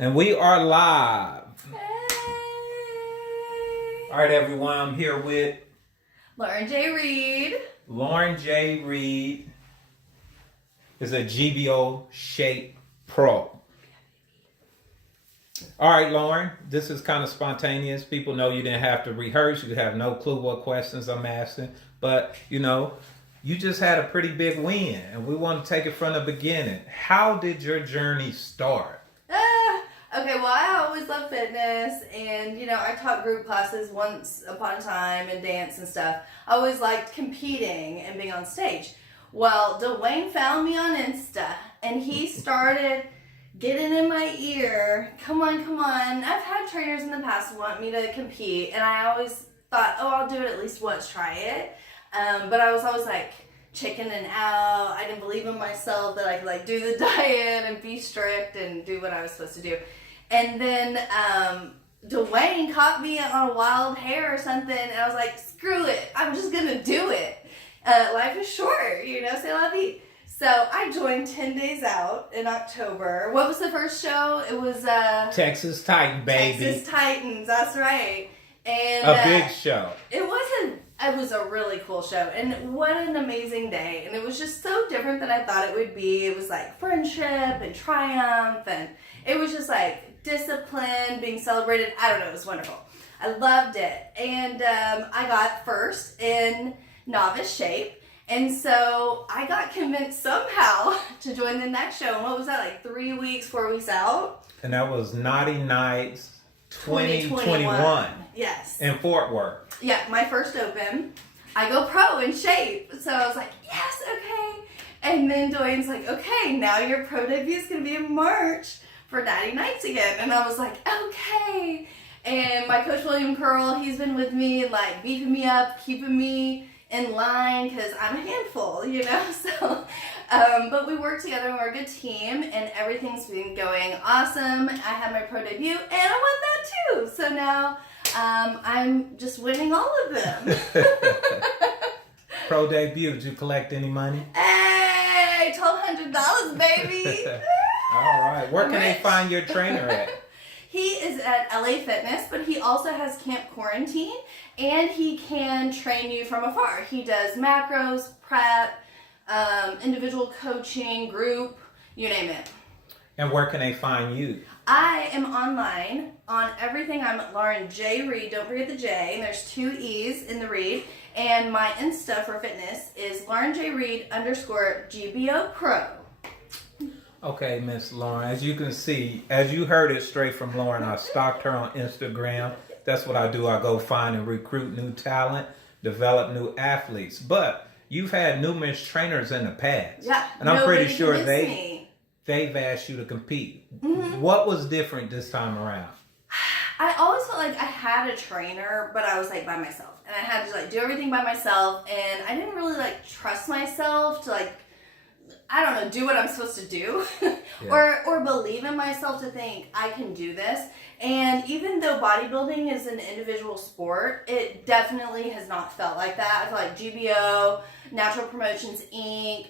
And we are live. Hey. All right, everyone. I'm here with Lauren J. Reed. Lauren J. Reed is a GBO Shape Pro. All right, Lauren, this is kind of spontaneous. People know you didn't have to rehearse. You have no clue what questions I'm asking. But, you just had a pretty big win, and we want to take it from the beginning. How did your journey start? Okay, well, I always loved fitness, and, I taught group classes once upon a time and dance and stuff. I always liked competing and being on stage. Well, Dewayne found me on Insta, and he started getting in my ear, come on. I've had trainers in the past want me to compete, and I always thought, I'll do it at least once, try it. But I was always like chickening out. I didn't believe in myself that I could do the diet and be strict and do what I was supposed to do. And then Dewayne caught me on a wild hair or something, and I was like, screw it, I'm just gonna do it. Life is short, c'est la vie. So I joined 10 Days Out in October. What was the first show? It was Texas Titan, baby. Texas Titans, that's right. And a big show. It was a really cool show, and what an amazing day. And it was just so different than I thought it would be. It was like friendship and triumph, and it was just like discipline being celebrated. I don't know, it was wonderful. I loved it. And I got first in novice shape. And so I got convinced somehow to join the next show. And what was that, 3 weeks, 4 weeks out? And that was Naughty Nights 2021. Yes. In Fort Worth. Yeah, my first open. I go pro in shape. So I was like, yes, okay. And then Dwayne's like, okay, now your pro debut is going to be in March for Natty Nights again. And I was like, okay. And my coach, William Curl, he's been with me, beefing me up, keeping me in line, because I'm a handful, So, but we work together and we're a good team, and everything's been going awesome. I had my pro debut, and I won that too. So now I'm just winning all of them. Pro debut, did you collect any money? Hey, $1,200, baby. All right. Where can they find your trainer at? He is at LA Fitness, but he also has Camp Quarantine, and he can train you from afar. He does macros, prep, individual coaching, group, you name it. And where can they find you? I am online on everything. I'm Lauren J. Reed. Don't forget the J. And there's 2 E's in the Reed. And my Insta for fitness is Lauren J. Reed _ GBO Pro. Okay, Miss Lauren, as you can see, as you heard it straight from Lauren, I stalked her on Instagram. That's what I do. I go find and recruit new talent, develop new athletes. But you've had numerous trainers in the past. Yeah, and I'm pretty sure they've asked you to compete. Mm-hmm. What was different this time around? I always felt like I had a trainer, but I was by myself. And I had to do everything by myself. And I didn't really trust myself to do what I'm supposed to do. Yeah. or believe in myself to think I can do this. And even though bodybuilding is an individual sport, it definitely has not felt like that. I feel like GBO, Natural Promotions Inc.,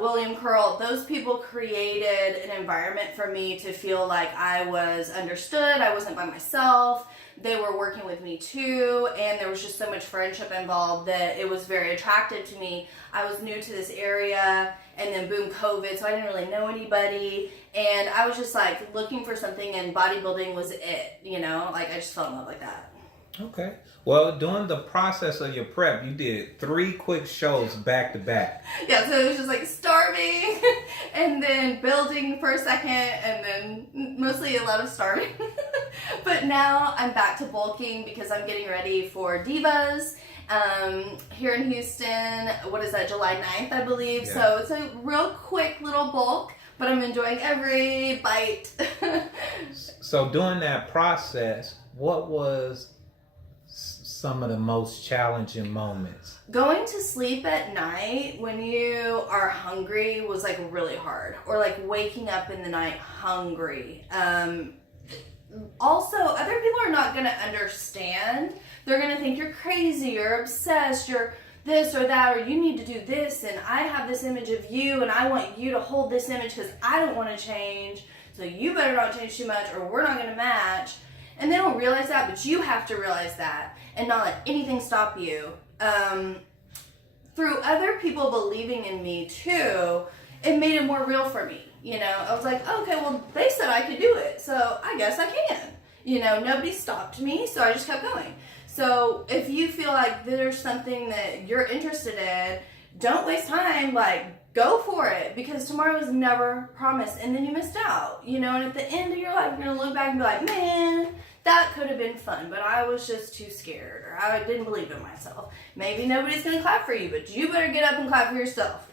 William Curl, those people created an environment for me to feel like I was understood. I wasn't by myself. They were working with me too, and there was just so much friendship involved that it was very attractive to me. I was new to this area, and then boom, COVID, so I didn't really know anybody, and I was just looking for something, and bodybuilding was it, I just fell in love like that. Okay. Well, during the process of your prep, you did 3 quick shows back to back. Yeah, so it was just starving and then building for a second and then mostly a lot of starving. But now I'm back to bulking because I'm getting ready for Divas here in Houston. What is that, July 9th, I believe. Yeah. So it's a real quick little bulk, but I'm enjoying every bite. So during that process, what was some of the most challenging moments? Going to sleep at night when you are hungry was really hard, or waking up in the night hungry. Also, other people are not going to understand. They're going to think you're crazy, you're obsessed, you're this or that, or you need to do this, and I have this image of you, and I want you to hold this image because I don't want to change. so you better not change too much or we're not going to match. And they don't realize that, but you have to realize that and not let anything stop you. Through other people believing in me too, it made it more real for me. You know, I was like, okay, well, they said I could do it, so I guess I can. You know, nobody stopped me, so I just kept going. So if you feel like there's something that you're interested in, don't waste time, like, go for it, because tomorrow is never promised, and then you missed out, you know, and at the end of your life, you're going to look back and be like, man, that could have been fun, but I was just too scared, or I didn't believe in myself. Maybe nobody's going to clap for you, but you better get up and clap for yourself.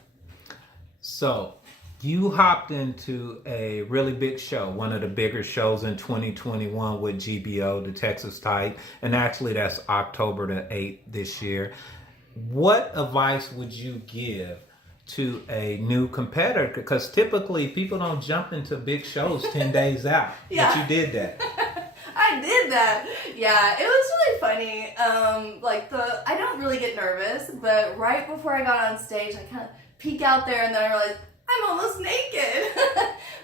So, you hopped into a really big show, one of the bigger shows in 2021 with GBO, the Texas Type, and actually that's October the 8th this year. What advice would you give to a new competitor? Because typically people don't jump into big shows 10 days out, Yeah. but you did that. I did that. Yeah, it was really funny. I don't really get nervous, but right before I got on stage, I kind of peek out there and then I realized, I'm almost naked.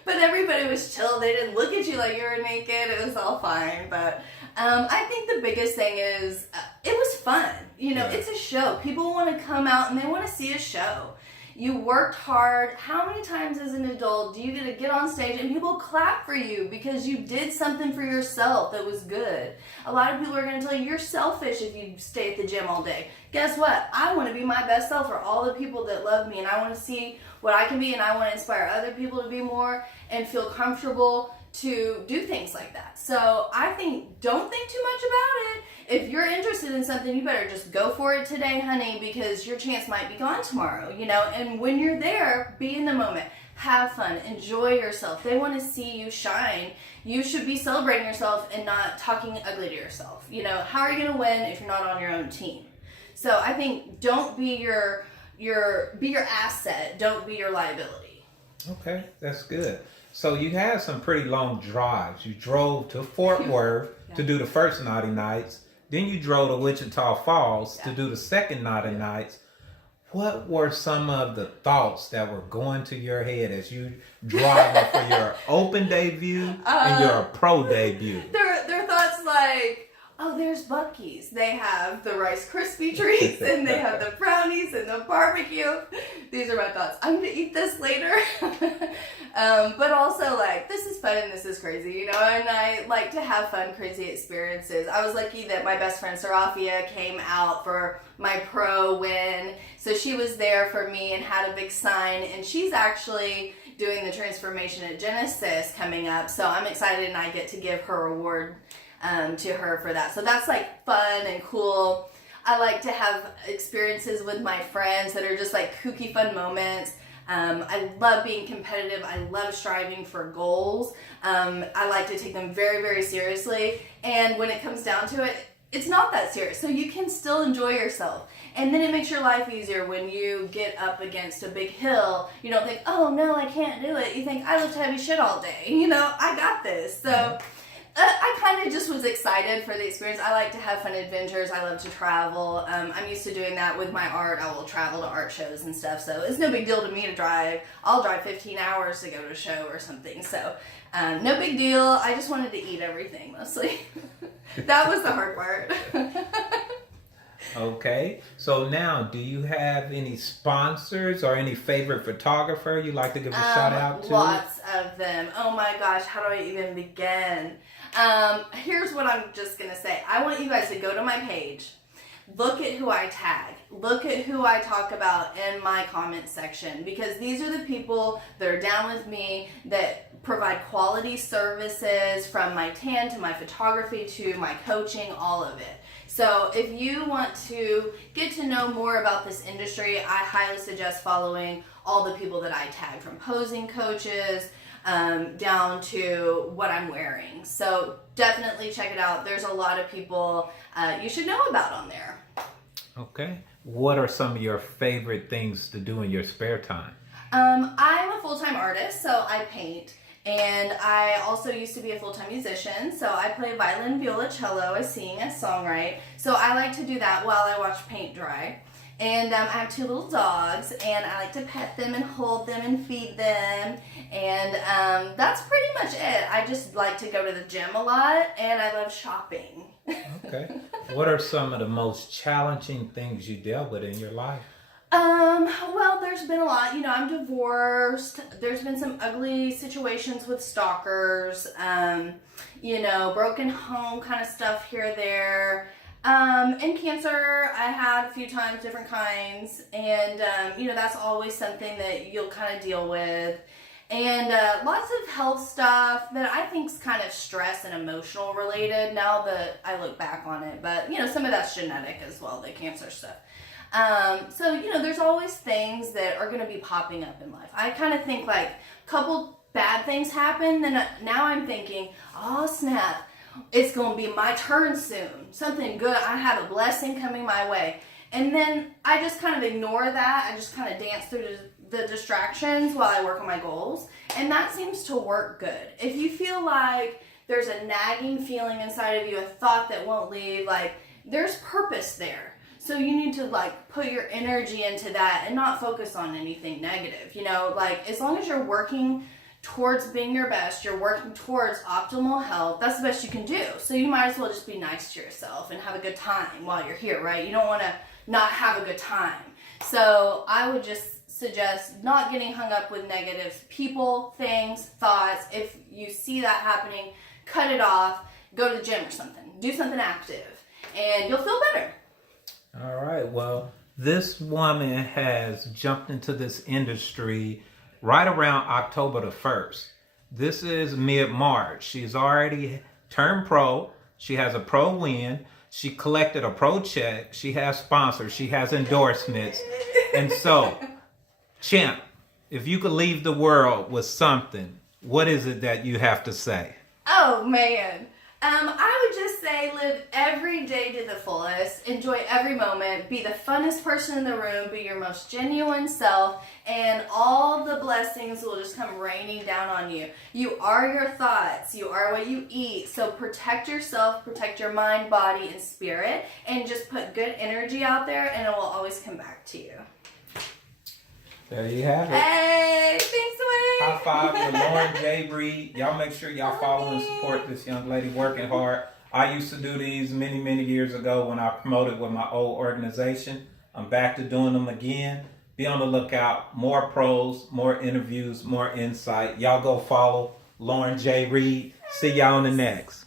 But everybody was chill. They didn't look at you like you were naked. It was all fine. But I think the biggest thing is it was fun. You know, It's a show. People want to come out and they want to see a show. You worked hard. How many times as an adult do you get to get on stage and people clap for you because you did something for yourself that was good? A lot of people are going to tell you you're selfish if you stay at the gym all day. Guess what? I want to be my best self for all the people that love me, and I want to see what I can be, and I want to inspire other people to be more and feel comfortable to do things like that. So I think don't think too much about it. If you're interested in something, you better just go for it today, honey, because your chance might be gone tomorrow, you know? And when you're there, be in the moment. Have fun. Enjoy yourself. They want to see you shine. You should be celebrating yourself and not talking ugly to yourself. You know, how are you going to win if you're not on your own team? So I think don't be your asset. Don't be your liability. Okay, that's good. So you had some pretty long drives. You drove to Fort Worth to do the first Naughty Nights. Then you drove to Wichita Falls to do the second Naughty Nights. What were some of the thoughts that were going to your head as you driving for your open debut and your pro debut? There are thoughts like, oh, there's Buc-ee's. They have the Rice Krispie treats, and they have the brownies and the barbecue. These are my thoughts. I'm going to eat this later. But also, like, this is fun and this is crazy, you know, and I like to have fun, crazy experiences. I was lucky that my best friend, Serafia, came out for my pro win. So she was there for me and had a big sign, and she's actually doing the transformation at Genesis coming up. So I'm excited, and I get to give her award to her for that. So that's like fun and cool. I like to have experiences with my friends that are just like kooky fun moments. I love being competitive. I love striving for goals. I like to take them very, very seriously. And when it comes down to it, it's not that serious. So you can still enjoy yourself. And then it makes your life easier when you get up against a big hill. You don't think, oh no, I can't do it. You think, I lift heavy shit all day. You know, I got this. So I kind of just was excited for the experience. I like to have fun adventures. I love to travel. I'm used to doing that with my art. I will travel to art shows and stuff. So it's no big deal to me to drive. I'll drive 15 hours to go to a show or something. So no big deal. I just wanted to eat everything mostly. That was the hard part. Okay, so now do you have any sponsors or any favorite photographer you like to give a shout out to? Lots of them. Oh my gosh, how do I even begin? Here's what I'm just gonna say. I want you guys to go to my page, look at who I tag, look at who I talk about in my comment section, because these are the people that are down with me that provide quality services, from my tan to my photography to my coaching, all of it. So if you want to get to know more about this industry, I highly suggest following all the people that I tag, from posing coaches down to what I'm wearing. So definitely check it out. There's a lot of people you should know about on there. Okay. What are some of your favorite things to do in your spare time? I'm a full-time artist, so I paint. And I also used to be a full-time musician, so I play violin, viola, cello, I sing, I songwrite. So I like to do that while I watch paint dry. And I have 2 little dogs, and I like to pet them and hold them and feed them. And that's pretty much it. I just like to go to the gym a lot, and I love shopping. Okay. What are some of the most challenging things you dealt with in your life? Well, there's been a lot. You know, I'm divorced. There's been some ugly situations with stalkers. You know, broken home kind of stuff here or there. And cancer, I had a few times, different kinds. And, you know, that's always something that you'll kind of deal with. And lots of health stuff that I think is kind of stress and emotional related now that I look back on it. But, you know, some of that's genetic as well, the cancer stuff. So, you know, there's always things that are going to be popping up in life. I kind of think like a couple bad things happen, then now I'm thinking, oh snap, it's going to be my turn soon. Something good. I have a blessing coming my way. And then I just kind of ignore that. I just kind of dance through the distractions while I work on my goals. And that seems to work good. If you feel like there's a nagging feeling inside of you, a thought that won't leave, like there's purpose there. So you need to like put your energy into that and not focus on anything negative. You know, like as long as you're working towards being your best, you're working towards optimal health, that's the best you can do. So you might as well just be nice to yourself and have a good time while you're here, right? You don't want to not have a good time. So I would just suggest not getting hung up with negative people, things, thoughts. If you see that happening, cut it off, go to the gym or something, do something active, and you'll feel better. All right. Well, this woman has jumped into this industry right around October the 1st. This is mid-March. She's already turned pro. She has a pro win. She collected a pro check. She has sponsors. She has endorsements. And so, Champ, if you could leave the world with something, what is it that you have to say? Oh, man. I would just say live every day to the fullest, enjoy every moment, be the funnest person in the room, be your most genuine self, and all the blessings will just come raining down on you. You are your thoughts, you are what you eat, so protect yourself, protect your mind, body, and spirit, and just put good energy out there, and it will always come back to you. There you have it. Hey, thanks, Dewayne. High five for Lauren J. Reed. Y'all make sure y'all follow and support this young lady working hard. I used to do these many, many years ago when I promoted with my old organization. I'm back to doing them again. Be on the lookout. More pros, more interviews, more insight. Y'all go follow Lauren J. Reed. See y'all on the next.